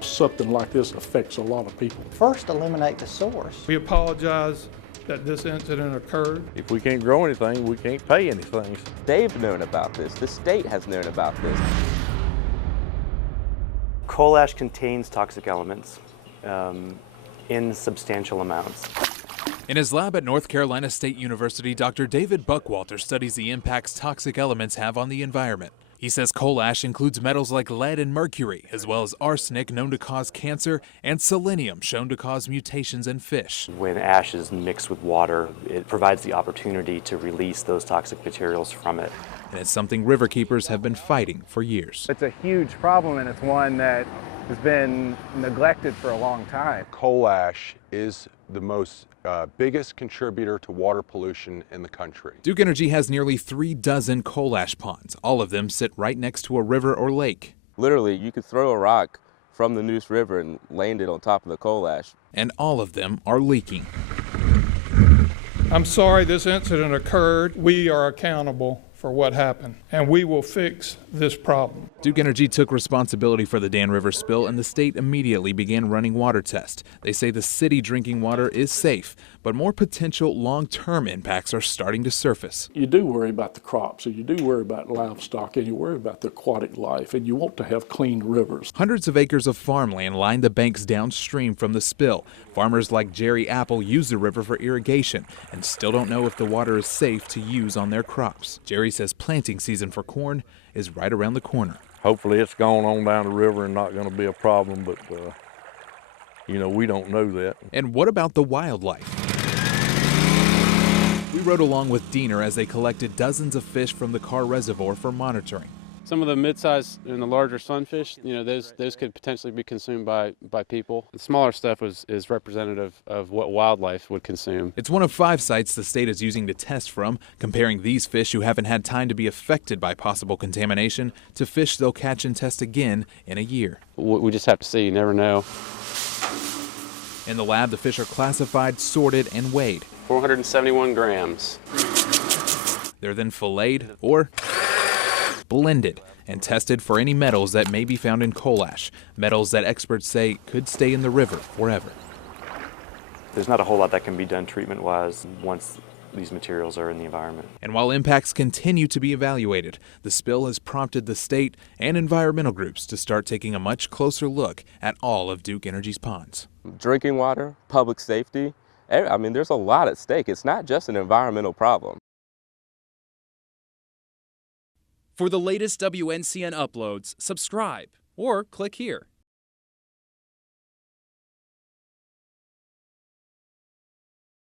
Something like this affects a lot of people. First, eliminate the source. We apologize that this incident occurred. If we can't grow anything, we can't pay anything. They've known about this. The state has known about this. Coal ash contains toxic elements in substantial amounts. In his lab at North Carolina State University, Dr. David Buchwalter studies the impacts toxic elements have on the environment. He says coal ash includes metals like lead and mercury, as well as arsenic known to cause cancer and selenium shown to cause mutations in fish. When ash is mixed with water, it provides the opportunity to release those toxic materials from it. And it's something riverkeepers have been fighting for years. It's a huge problem, and it's one that has been neglected for a long time. Coal ash is the biggest contributor to water pollution in the country. Duke Energy has nearly 3 dozen coal ash ponds. All of them sit right next to a river or lake. Literally, you could throw a rock from the Neuse River and land it on top of the coal ash. And all of them are leaking. I'm sorry this incident occurred. We are accountable for what happened, and we will fix this problem. Duke Energy took responsibility for the Dan River spill, and the state immediately began running water tests. They say the city drinking water is safe, but more potential long-term impacts are starting to surface. You do worry about the crops, and you do worry about livestock, and you worry about the aquatic life, and you want to have clean rivers. Hundreds of acres of farmland line the banks downstream from the spill. Farmers like Jerry Apple use the river for irrigation and still don't know if the water is safe to use on their crops. Jerry says planting season for corn is right around the corner. Hopefully it's going on down the river and not going to be a problem, but we don't know that. And what about the wildlife? We rode along with Diener as they collected dozens of fish from the Carr Reservoir for monitoring. Some of the mid-sized and the larger sunfish, those could potentially be consumed by people. The smaller stuff is representative of what wildlife would consume. It's one of 5 sites the state is using to test from, comparing these fish who haven't had time to be affected by possible contamination to fish they'll catch and test again in a year. We just have to see, you never know. In the lab, the fish are classified, sorted, and weighed. 471 grams. They're then filleted or blended and tested for any metals that may be found in coal ash, metals that experts say could stay in the river forever. There's not a whole lot that can be done treatment-wise once these materials are in the environment. And while impacts continue to be evaluated, the spill has prompted the state and environmental groups to start taking a much closer look at all of Duke Energy's ponds. Drinking water, public safety, there's a lot at stake. It's not just an environmental problem. For the latest WNCN uploads, subscribe or click here.